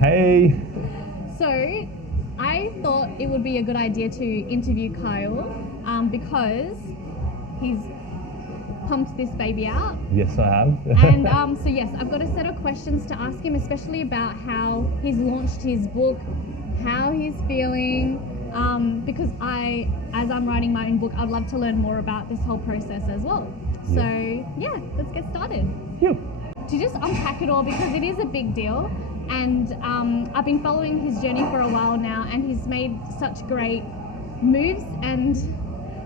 Hey. So, I thought it would be a good idea to interview Kyle because he's pumped this baby out. Yes, I have. And so yes, I've got a set of questions to ask him, especially about how he's launched his book, how he's feeling, because as I'm writing my own book, I'd love to learn more about this whole process as well. So yeah, let's get started. Yep. To just unpack it all, because it is a big deal. And I've been following his journey for a while now, and he's made such great moves and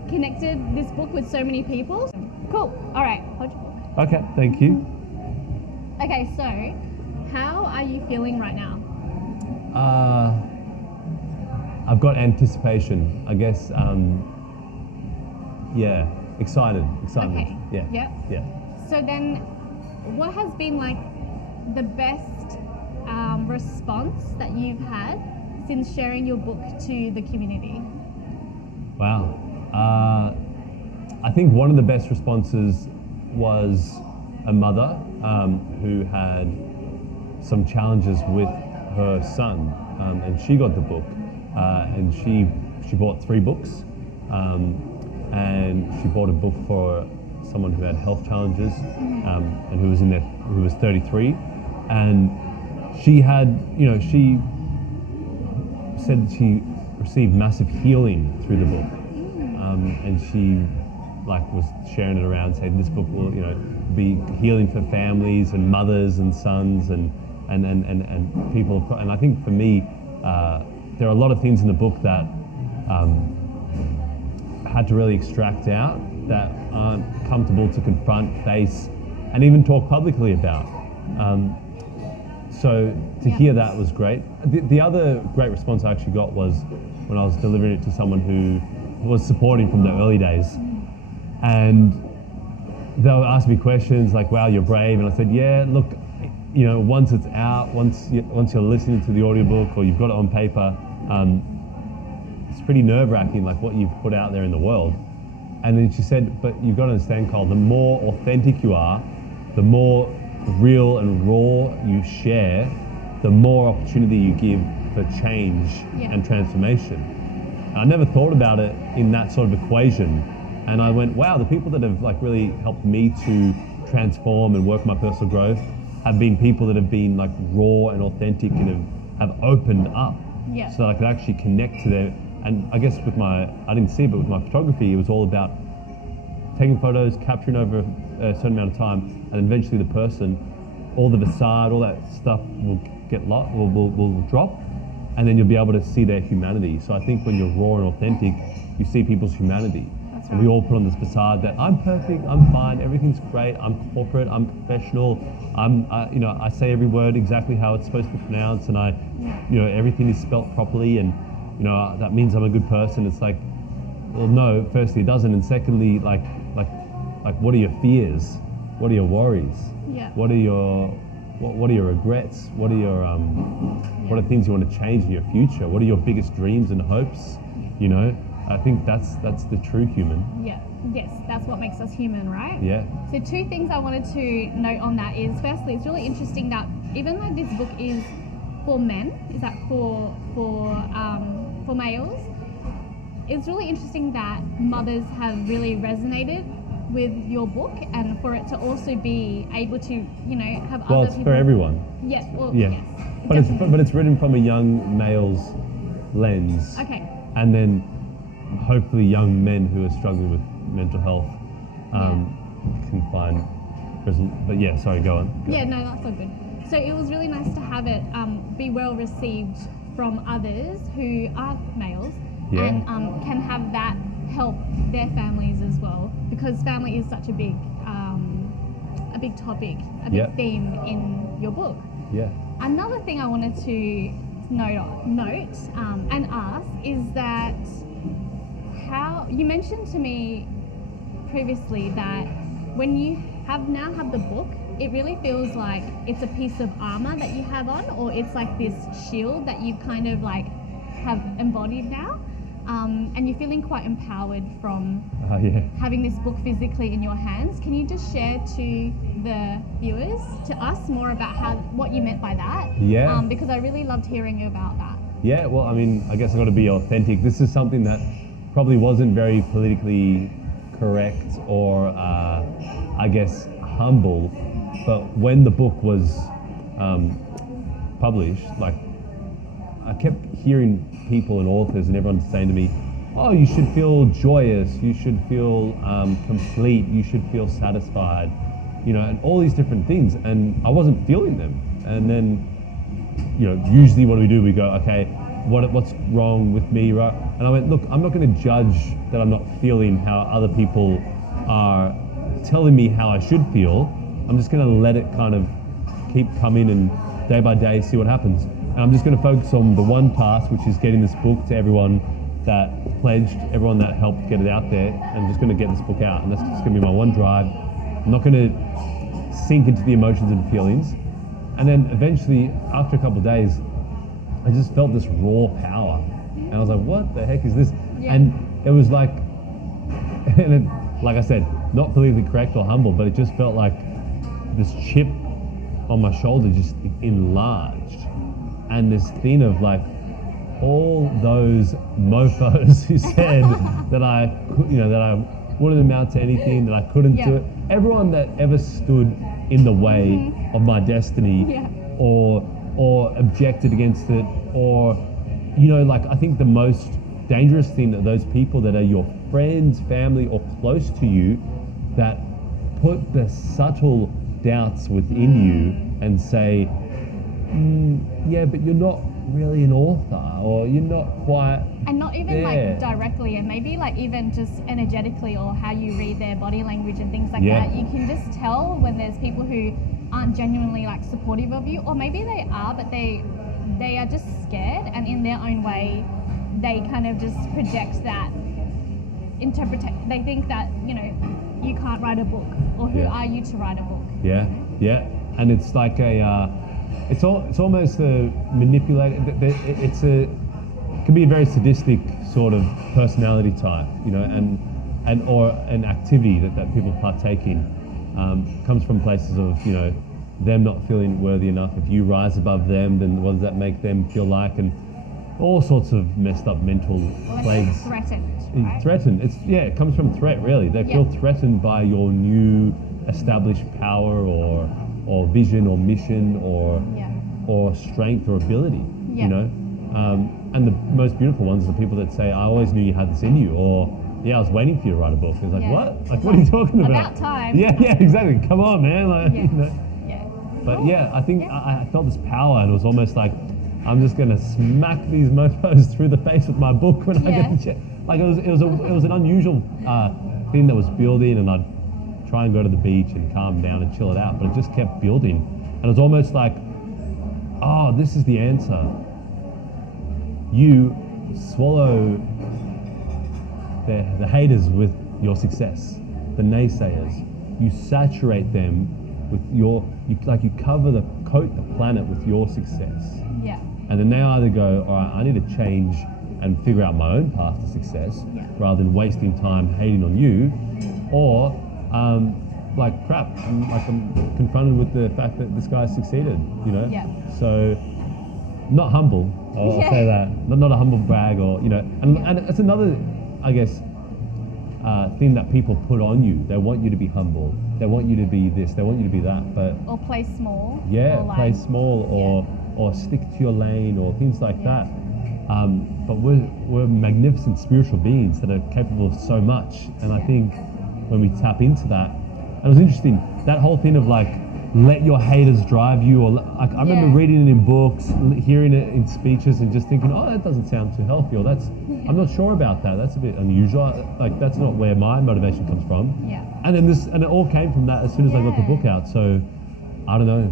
connected this book with so many people. Cool. All right. Hold your book. Okay, thank you. Okay, so how are you feeling right now? I've got anticipation, I guess. Excited. Okay. Yeah. Yep. Yeah. So then, what has been like the best response that you've had since sharing your book to the community? Wow. I think one of the best responses was a mother who had some challenges with her son, and she got the book, and she bought 3 books, and she bought a book for someone who had health challenges, and who was 33, and she said she received massive healing through the book, and she was sharing it around, saying this book will be healing for families and mothers and sons and people. And I think for me, there are a lot of things in the book that I had to really extract out that aren't comfortable to confront, face, and even talk publicly about. So to hear that was great. The other great response I actually got was when I was delivering it to someone who was supporting from the early days. And they'll ask me questions like, wow, you're brave. And I said, yeah, look, once it's out, once you're listening to the audiobook or you've got it on paper, it's pretty nerve-wracking, like what you've put out there in the world. And then she said, but you've got to understand, Kyle, the more authentic you are, the more real and raw you share, the more opportunity you give for change and transformation. I never thought about it in that sort of equation. And I went, wow, the people that have really helped me to transform and work my personal growth have been people that have been raw and authentic and have opened up so that I could actually connect to them. And I guess I didn't see it, but with my photography, it was all about taking photos, capturing over a certain amount of time, and eventually the person, all the facade, all that stuff will get lost, will drop, and then you'll be able to see their humanity. So I think when you're raw and authentic, you see people's humanity. And we all put on this facade that I'm perfect, I'm fine, everything's great, I'm corporate, I'm professional, I say every word exactly how it's supposed to be pronounced, and everything is spelt properly, and that means I'm a good person. It's like, well, no, firstly it doesn't, and secondly, what are your fears? What are your worries? What are your regrets? What are your what are things you want to change in your future? What are your biggest dreams and hopes? I think that's the true human. Yes, that's what makes us human, right? Yeah. So 2 things I wanted to note on that is, firstly, it's really interesting that even though this book is for men, is that for males, it's really interesting that mothers have really resonated with your book, and for it to also be able to have other it's people. for everyone. Yes. Well, yeah. Yes. But it's written from a young male's lens. Okay. And then hopefully young men who are struggling with mental health can find. But yeah, sorry, go on. Yeah, no, that's all good. So it was really nice to have it be well received from others who are males and can have that help their families as well, because family is such a big topic, a big theme in your book. Yeah. Another thing I wanted to note and ask is that how you mentioned to me previously that when you now have the book, it really feels like it's a piece of armor that you have on, or it's like this shield that you kind of have embodied now. and you're feeling quite empowered from Yeah. having this book physically in your hands. Can you just share to the viewers, to us, more about what you meant by that? Yeah. Because I really loved hearing about that. Yeah, well, I mean, I guess I've got to be authentic. This is something that probably wasn't very politically correct or, I guess, humble. But when the book was published, like, I kept hearing people and authors and everyone saying to me, oh, you should feel joyous, you should feel complete, you should feel satisfied, you know, and all these different things. And I wasn't feeling them. And then, you know, usually what do? We go, okay, what's wrong with me, right? And I went, look, I'm not going to judge that I'm not feeling how other people are telling me how I should feel. I'm just going to let it kind of keep coming and day by day see what happens. And I'm just going to focus on the one task, which is getting this book to everyone that pledged, everyone that helped get it out there. And I'm just going to get this book out. And that's just going to be my one drive. I'm not going to sink into the emotions and feelings. And then eventually, after a couple of days, I just felt this raw power. And I was like, what the heck is this? Yeah. And it was like, and it, like I said, not politically correct or humble, but it just felt like this chip on my shoulder just enlarged. And this thing of like, all those mofos who said that I wouldn't amount to anything, that I couldn't do it. Everyone that ever stood in the way of my destiny or objected against it, or, you know, like, I think the most dangerous thing that those people that are your friends, family, or close to you that put the subtle doubts within you and say, yeah, but you're not really an author, or you're not quite, and not even there. like directly, and maybe like even just energetically, or how you read their body language and things like that. You can just tell when there's people who aren't genuinely like supportive of you, or maybe they are, but they are just scared, and in their own way they kind of just project that they think that, you know, you can't write a book, or who are you to write a book? And it's like it's almost a manipulated. It can be a very sadistic sort of personality type, you know, and or an activity that people partake in comes from places of, you know, them not feeling worthy enough. If you rise above them, then what does that make them feel like? And all sorts of messed up mental plagues. Threatened, right? Threatened. It comes from threat, really. They feel threatened by your new established power or vision or mission or strength or ability, you know. And the most beautiful ones are the people that say, I always knew you had this in you, or I was waiting for you to write a book. It's like, what? Like, what are you talking about? About time. Yeah, exactly. Come on, man. Like, you know. But I think I felt this power, and it was almost like, I'm just gonna smack these mofos through the face with my book when I get the check. Like, it was an unusual thing that was building, and I'd try and go to the beach and calm down and chill it out, but it just kept building, and it was almost like, oh, this is the answer. You swallow the haters with your success, the naysayers. You saturate them with you coat the planet with your success. Yeah. And then they either go, all right, I need to change and figure out my own path to success, rather than wasting time hating on you, or like, crap, I'm confronted with the fact that this guy succeeded, you know? Yeah. So, not humble, I'll say that. Not a humble brag, or, you know, and it's another, I guess, thing that people put on you. They want you to be humble. They want you to be this. They want you to be that. But or play small. Yeah, or play small, or stick to your lane, or things like that. But we're magnificent spiritual beings that are capable of so much. And I think when we tap into that, and it was interesting, that whole thing of like, let your haters drive you, or like, I remember reading it in books, hearing it in speeches, and just thinking, oh, that doesn't sound too healthy, or I'm not sure about that. That's a bit unusual. Like, that's not where my motivation comes from. Yeah. And then it all came from that as soon as I got the book out. So, I don't know.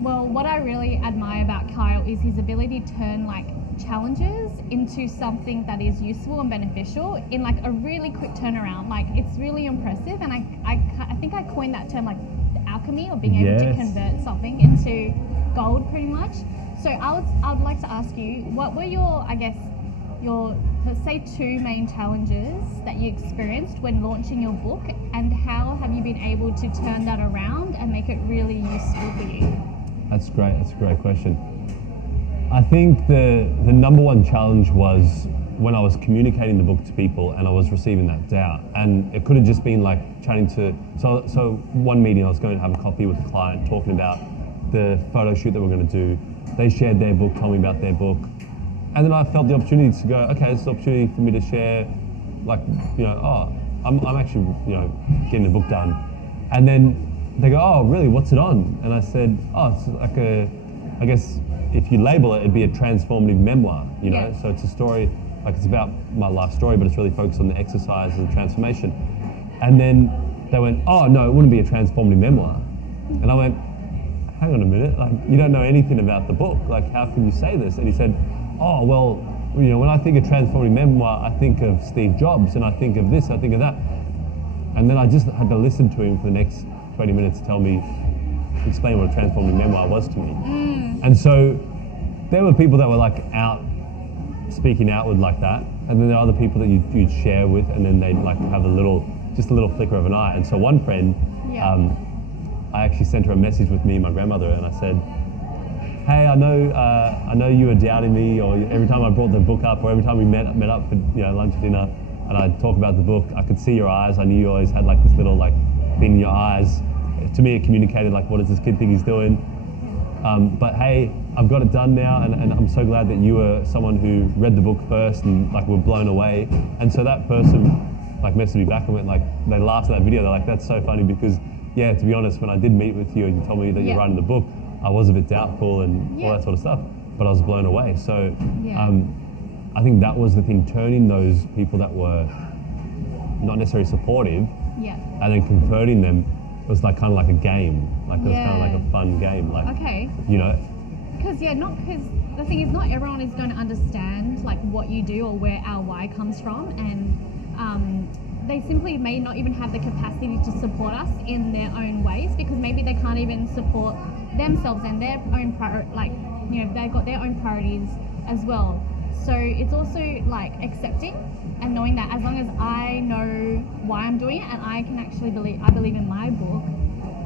Well, what I really admire about Kyle is his ability to turn like challenges into something that is useful and beneficial in like a really quick turnaround. Like, it's really impressive, and I think I coined that term, like alchemy, or being able to convert something into gold, pretty much. So I would like to ask you, what were your let's say, 2 main challenges that you experienced when launching your book, and how have you been able to turn that around and make it really useful for you? That's great. That's a great question. I think the number one challenge was when I was communicating the book to people and I was receiving that doubt. And it could have just been like chatting to, so one meeting I was going to have a coffee with a client talking about the photo shoot that we're going to do. They shared their book, told me about their book. And then I felt the opportunity to go, okay, it's an opportunity for me to share, like, you know, oh, I'm actually, you know, getting the book done. And then they go, oh, really, what's it on? And I said, oh, it's like I guess if you label it, it'd be a transformative memoir, you know? Yeah. So it's a story, like it's about my life story, but it's really focused on the exercise and the transformation. And then they went, oh, no, it wouldn't be a transformative memoir. And I went, hang on a minute, like, you don't know anything about the book. Like, how can you say this? And he said, oh, well, you know, when I think of transformative memoir, I think of Steve Jobs, and I think of this, I think of that. And then I just had to listen to him for the next 20 minutes to explain what a transformative memoir was to me. And so there were people that were like speaking outward like that, and then there are other people that you'd share with, and then they'd like have just a little flicker of an eye. And so one friend, I actually sent her a message with me and my grandmother, and I said, hey, I know you were doubting me, or every time I brought the book up, or every time we met up for, you know, lunch, dinner, and I'd talk about the book, I could see your eyes. I knew you always had like this little like thing in your eyes. To me, it communicated like, what does this kid think he's doing? But hey, I've got it done now, and I'm so glad that you were someone who read the book first and like were blown away. And so that person like messaged me back and went like, they laughed at that video. They're like, that's so funny because, yeah, to be honest, when I did meet with you and you told me that you're writing the book, I was a bit doubtful and all that sort of stuff, but I was blown away. So I think that was the thing, turning those people that were not necessarily supportive and then converting them was like kind of like a game. Like it was kind of like a fun game. Like, you know. Because the thing is, not everyone is going to understand like what you do or where our why comes from, and they simply may not even have the capacity to support us in their own ways, because maybe they can't even support themselves and their own they've got their own priorities as well. So it's also like accepting and knowing that as long as I know why I'm doing it and I can actually believe in my book,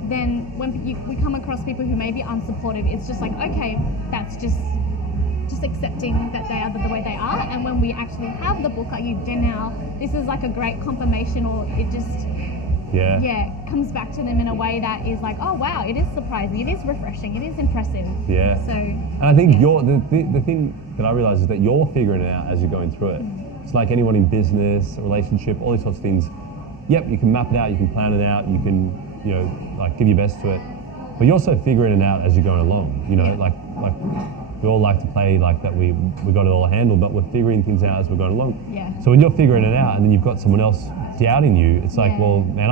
then when we come across people who may be unsupportive, it's just like, okay, that's just accepting that they are the way they are. And when we actually have the book, like you did now, this is like a great confirmation, or it just comes back to them in a way that is like, oh wow, it is surprising, it is refreshing, it is impressive. So, and I think the thing that I realize is that you're figuring it out as you're going through it. It's like anyone in business, relationship, all these sorts of things. Yep, you can map it out, you can plan it out, you can, you know, like give your best to it, but you're also figuring it out as you're going along. You know, like we all like to play like that we got it all handled, but we're figuring things out as we're going along. So when you're figuring it out and then you've got someone else doubting you, it's like, well, man,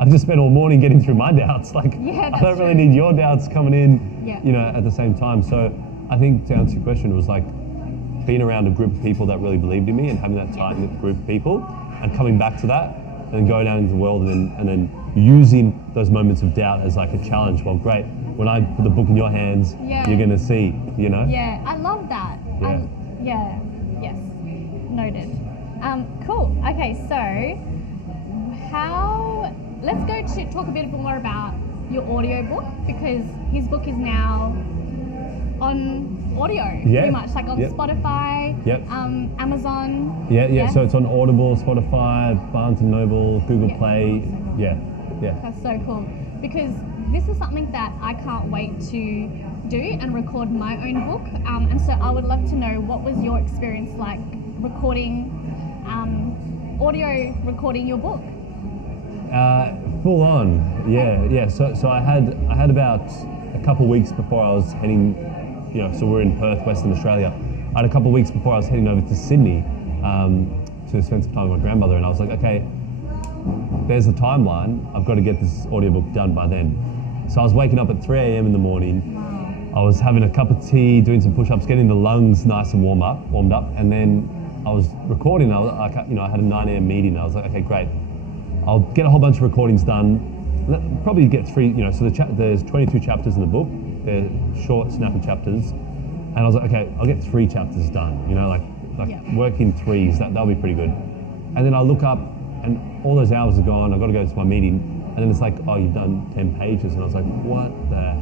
I've just spent all morning getting through my doubts. Like, I don't really need your doubts coming in, you know, at the same time. So I think to answer your question, it was like being around a group of people that really believed in me and having that tight-knit group of people and coming back to that and going out into the world and then using those moments of doubt as like a challenge. Well, great. When I put the book in your hands, you're going to see, you know? Yeah, I love that. Yes, noted. Cool. Okay, so let's go to talk a bit more about your audiobook, because his book is now on audio, pretty much, like on Spotify, Amazon. So it's on Audible, Spotify, Barnes & Noble, Google Play. That's so cool, because this is something that I can't wait to do and record my own book. And so I would love to know, what was your experience like recording, audio recording your book? Full on, So I had about a couple of weeks before I was heading, you know, so we're in Perth, Western Australia. I had a couple of weeks before I was heading over to Sydney to spend some time with my grandmother, and I was like, okay, there's a timeline. I've got to get this audiobook done by then. So I was waking up at 3 a.m. in the morning. I was having a cup of tea, doing some push-ups, getting the lungs nice and warmed up, and then I was recording. I had a 9 a.m. meeting. I was like, okay, great. I'll get a whole bunch of recordings done. Probably get 3, you know, so there's 22 chapters in the book. They're short, snappy chapters. And I was like, okay, I'll get 3 chapters done. You know, like like Yeah. work in threes. That'll be pretty good. And then I look up, and all those hours are gone. I've got to go to my meeting, and then it's like, oh, you've done 10 pages, and I was like, what the?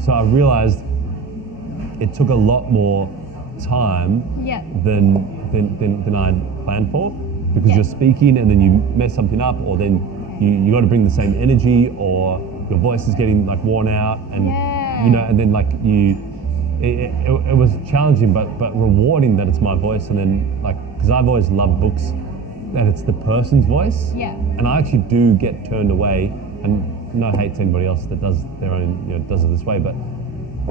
So I realized it took a lot more time Yeah. than I'd planned for, because Yeah. you're speaking and then you mess something up, or then you got to bring the same energy, or your voice is getting like worn out, and Yeah. you know, and then like it was challenging but rewarding that it's my voice, and then like, because I've always loved books that it's the person's voice, Yeah. and I actually do get turned away, and no hate to anybody else that does their own, you know, does it this way, but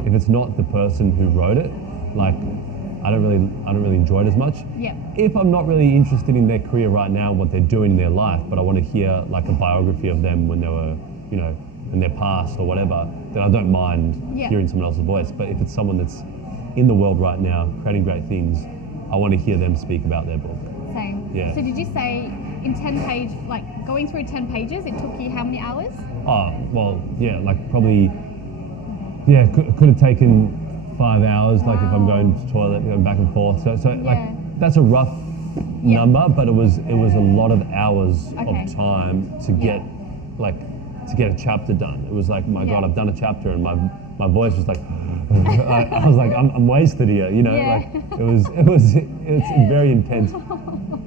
if it's not the person who wrote it, like I don't really enjoy it as much. Yeah. If I'm not really interested in their career right now, what they're doing in their life, but I want to hear like a biography of them when they were, you know, in their past or whatever, then I don't mind Yeah. hearing someone else's voice. But if it's someone that's in the world right now, creating great things, I want to hear them speak about their book. Same. Yeah. So did you say in 10 page, like going through 10 pages, it took you how many hours? Oh, well, yeah, like probably, yeah, could have taken 5 hours, like if I'm going to the toilet, going back and forth. So Yeah. like that's a rough Yeah. number, but it was a lot of hours Okay. of time to get to get a chapter done. It was like, my God, Yeah. I've done a chapter, and my voice was like, I was like, I'm wasted here, you know, Yeah. like it's very intense.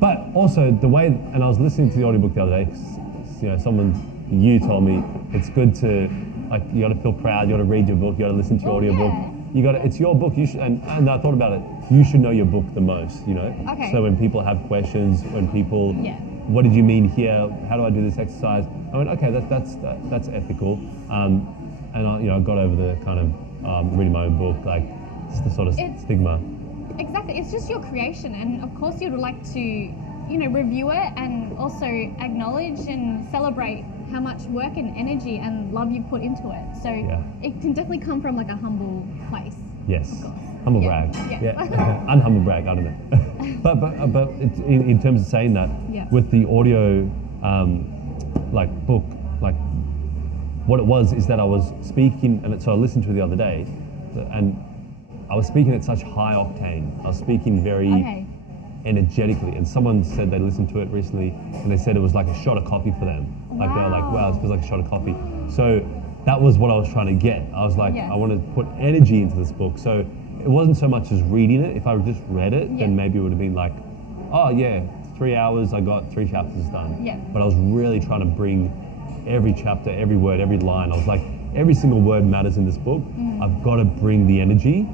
But also the way, and I was listening to the audiobook the other day, 'cause, you know, you told me it's good to, like, you got to feel proud, you got to read your book, you got to listen to your Oh, audiobook. yeah. You got to, it's your book, you should, and I thought about it, you should know your book the most, you know? Okay. So when people have questions, when people, Yeah. what did you mean here? How do I do this exercise? I went, okay, that's ethical. And I got over the kind of reading my own book, like, it's the sort of stigma. Exactly. It's just your creation, and of course you'd like to, you know, review it and also acknowledge and celebrate how much work and energy and love you put into it. So Yeah. it can definitely come from like a humble place. Yes. Of course. Humble Yeah. brag. Yeah. Unhumble brag, I don't know. but it's, in terms of saying that, Yeah. with the audio like book, like what it was is that I was speaking, and so I listened to it the other day, and I was speaking at such high octane. I was speaking very Okay. energetically, and someone said they listened to it recently, and they said it was like a shot of coffee for them. Like they were like, wow, it feels like a shot of coffee. So that was what I was trying to get. I was like, Yeah. I want to put energy into this book. So it wasn't so much as reading it. If I just read it, Yeah. then maybe it would have been like, oh yeah, 3 hours, I got 3 chapters done. Yeah. But I was really trying to bring every chapter, every word, every line. I was like, every single word matters in this book. I've got to bring the energy,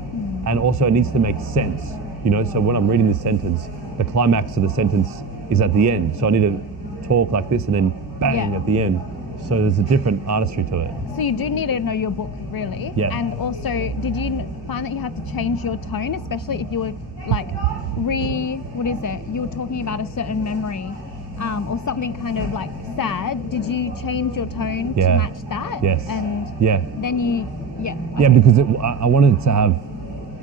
and also it needs to make sense. You know, so when I'm reading this sentence, the climax of the sentence is at the end. So I need to talk like this, and then bang Yeah. at the end. So there's a different artistry to it. So you do need to know your book, really. Yeah. And also, did you find that you had to change your tone, especially if you were like you were talking about a certain memory, or something kind of like sad. Did you change your tone Yeah. to match that? Yes. And Yeah. then Yeah, okay. because I wanted to have,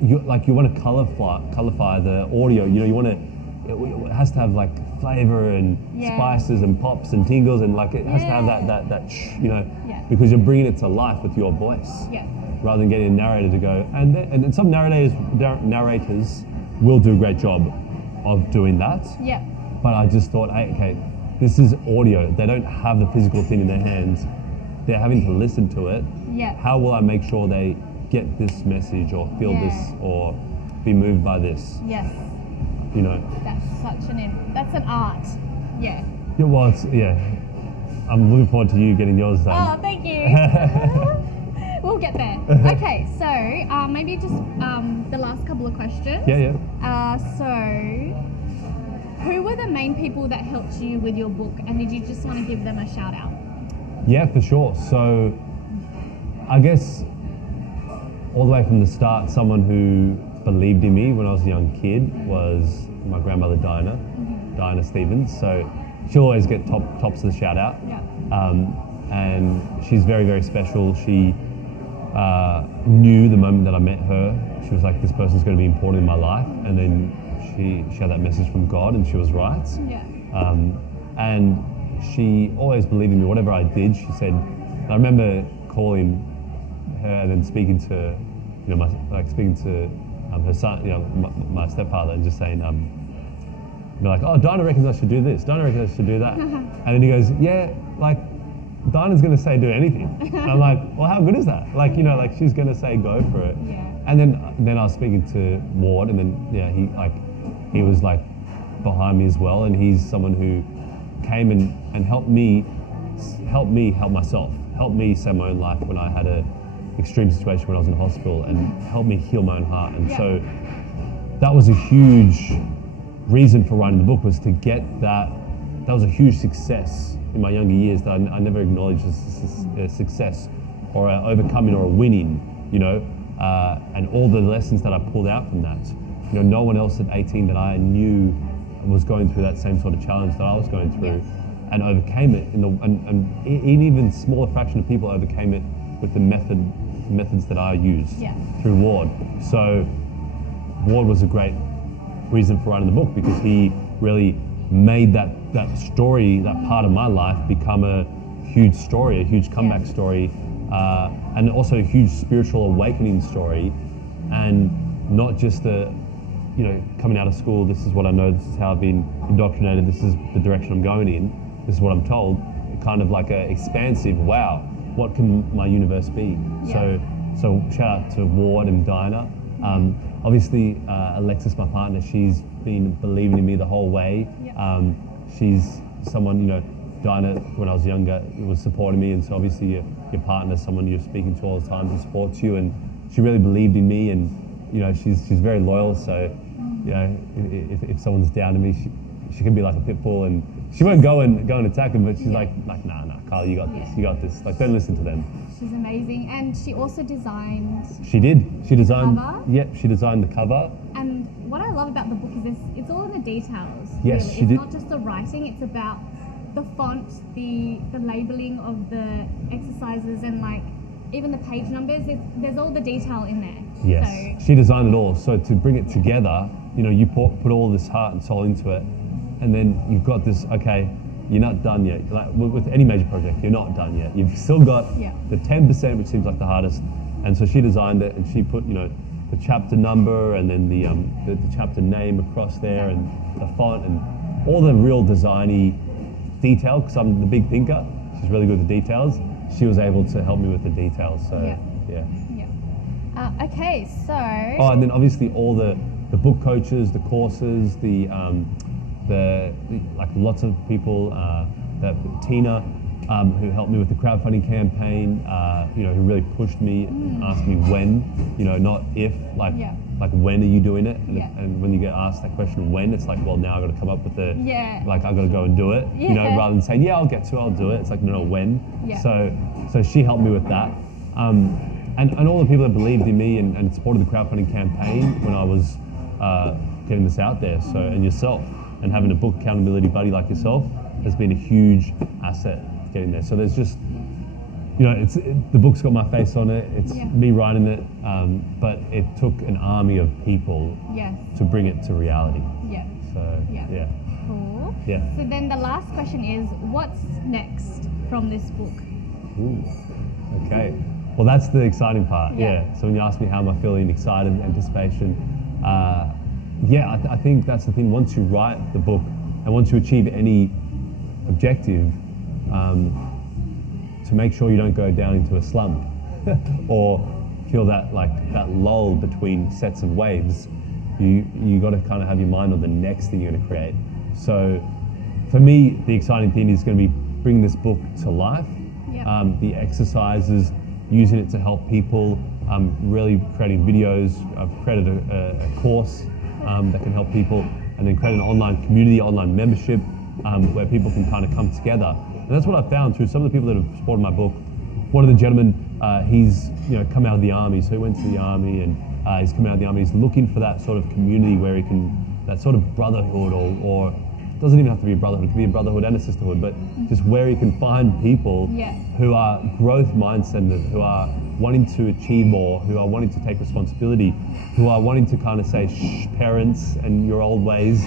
you want to colorify the audio. You know, you want to, it has to have like flavor and Yeah. spices and pops and tingles, and like it has to have Yeah. that you know, Yeah. because you're bringing it to life with your voice, Yeah. rather than getting a narrator to go. And some narrators will do a great job of doing that. Yeah. But I just thought, hey, okay, this is audio. They don't have the physical thing in their hands. They're having to listen to it. Yeah. How will I make sure they get this message, or feel Yeah. this, or be moved by this? Yes. You know? That's that's an art. Yeah. Yeah, well, I'm looking forward to you getting yours done. Oh, thank you. We'll get there. Okay, so maybe just the last couple of questions. Yeah. So, who were the main people that helped you with your book, and did you just want to give them a shout out? Yeah, for sure. So, I guess all the way from the start, someone who believed in me when I was a young kid was my grandmother Dinah Stevens. So she'll always get tops of the shout out. Yeah. And she's very, very special. She knew the moment that I met her, she was like, this person's going to be important in my life. And then she had that message from God, and she was right. Yeah. And she always believed in me. Whatever I did, she said. I remember calling her and then speaking to, her son, my stepfather, and just saying, they're like, oh, Dinah reckons I should do this. Dinah reckons I should do that. And then he goes, yeah, like, Dinah's going to say do anything. And I'm like, well, how good is that? Like, like she's going to say go for it. Yeah. And then I was speaking to Ward, and then he was like behind me as well, and he's someone who came and helped me help myself, helped me save my own life when I had a extreme situation when I was in hospital, and helped me heal my own heart. And so that was a huge reason for writing the book, was to get that. That was a huge success in my younger years that I never acknowledged as a success or a overcoming or a winning, and all the lessons that I pulled out from that. No one else at 18 that I knew was going through that same sort of challenge that I was going through, and overcame it. And even smaller fraction of people overcame it with the methods that I used through Ward. So Ward was a great reason for writing the book, because he really made that story, that part of my life, become a huge story, a huge comeback story, and also a huge spiritual awakening story, and not just coming out of school, this is what I know, this is how I've been indoctrinated, this is the direction I'm going in, this is what I'm told, kind of like a expansive, wow, what can my universe be? So shout out to Ward and Dinah. Obviously, Alexis, my partner, she's been believing in me the whole way. She's someone, Dinah, when I was younger, was supporting me, and so obviously your partner, someone you're speaking to all the time, who supports you, and she really believed in me, and she's very loyal. So if someone's down to me, she can be like a pit bull, and she won't go and attack them, but she's like nah, Carl, you got this. Like, don't listen to them. She's amazing, and she also designed. She did. She designed. Cover. Yep, she designed the cover. And what I love about the book is it's all in the details. Yes, really. she did. It's not just the writing; it's about the font, the labeling of the exercises, and like even the page numbers. There's all the detail in there. Yes, So, she designed it all. So to bring it together, you put all this heart and soul into it, and then you've got this. Okay, you're not done yet. Like with any major project, you're not done yet. You've still got the 10%, which seems like the hardest. And so she designed it, and she put the chapter number, and then the chapter name across there, and the font, and all the real designy detail. Because I'm the big thinker, she's really good with the details. She was able to help me with the details. So okay, so. Oh, and then obviously all the book coaches, the courses, the like lots of people, that Tina, who helped me with the crowdfunding campaign, who really pushed me and asked me when, not if, like when are you doing it? And when you get asked that question, when, it's like, well, now I've got to come up with like I've got to go and do it, rather than saying, I'll do it. It's like, no, when. So she helped me with that. And all the people that believed in me and supported the crowdfunding campaign when I was getting this out there. So, and yourself, and having a book accountability buddy like yourself has been a huge asset getting there. So there's just, the book's got my face on it. It's me writing it, but it took an army of people to bring it to reality. So Cool. So then the last question is, what's next from this book? Ooh. Okay. Well, that's the exciting part. So when you ask me how am I feeling, excited, anticipation, I think that's the thing. Once you write the book and once you achieve any objective, to make sure you don't go down into a slump or feel that lull between sets of waves, you got to kind of have your mind on the next thing you're going to create. So for me, the exciting thing is going to be bringing this book to life. The exercises, using it to help people, really creating videos. I've created a course that can help people, and then create an online community, online membership, where people can kind of come together. And that's what I've found through some of the people that have supported my book. One of the gentlemen, he's come out of the army, so he went to the army, and he's come out of the army. He's looking for that sort of community where he can, that sort of brotherhood, or it doesn't even have to be a brotherhood, it could be a brotherhood and a sisterhood, but just where he can find people who are growth mindset, who are wanting to achieve more, who are wanting to take responsibility, who are wanting to kind of say, shh, parents and your old ways,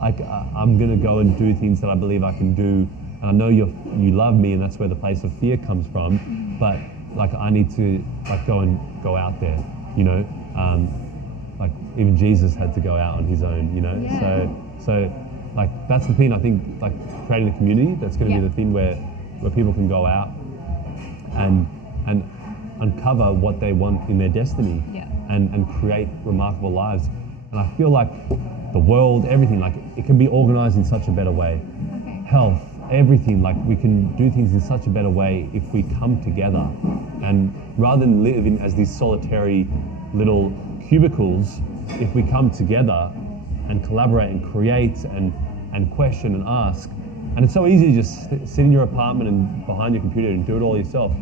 I'm gonna go and do things that I believe I can do, and I know you love me, and that's where the place of fear comes from, but I need to go out there, even Jesus had to go out on his own, So like that's the thing. I think like creating a community, that's going to Yeah. be the thing where people can go out and uncover what they want in their destiny, Yeah. and create remarkable lives. And I feel like the world, everything, like it can be organized in such a better way. Okay. Health, everything, like we can do things in such a better way if we come together, and rather than living as these solitary little cubicles, if we come together and collaborate and create and question and ask. And it's so easy to just sit in your apartment and behind your computer and do it all yourself.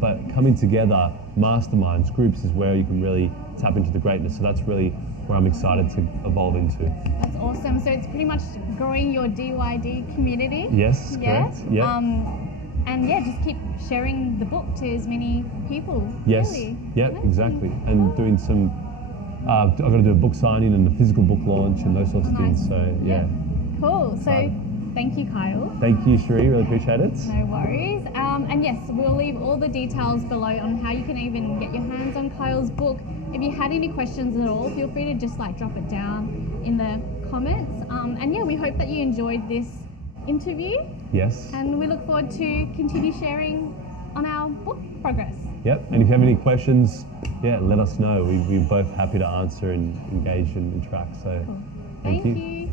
But coming together, masterminds, groups is where you can really tap into the greatness. So that's really where I'm excited to evolve into. That's awesome. So it's pretty much growing your DYD community. Yes, Yeah. correct. Yeah. And yeah, just keep sharing the book to as many people. Yes. Really. Yeah, Amazing. exactly. And doing some, I've got to do a book signing and a physical book launch and those sorts of Nice. things. So yeah. Cool. So Excited. thank you, Kyle. Thank you, Cherie. Really appreciate it. No worries. And yes, we'll leave all the details below on how you can even get your hands on Kyle's book. If you had any questions at all, feel free to just like drop it down in the comments. And yeah, we hope that you enjoyed this interview, Yes. and we look forward to continue sharing on our book progress. Yep. And if you have any questions, yeah, let us know. We're both happy to answer and engage and interact. So Cool. thank Thank you. you.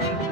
Bye.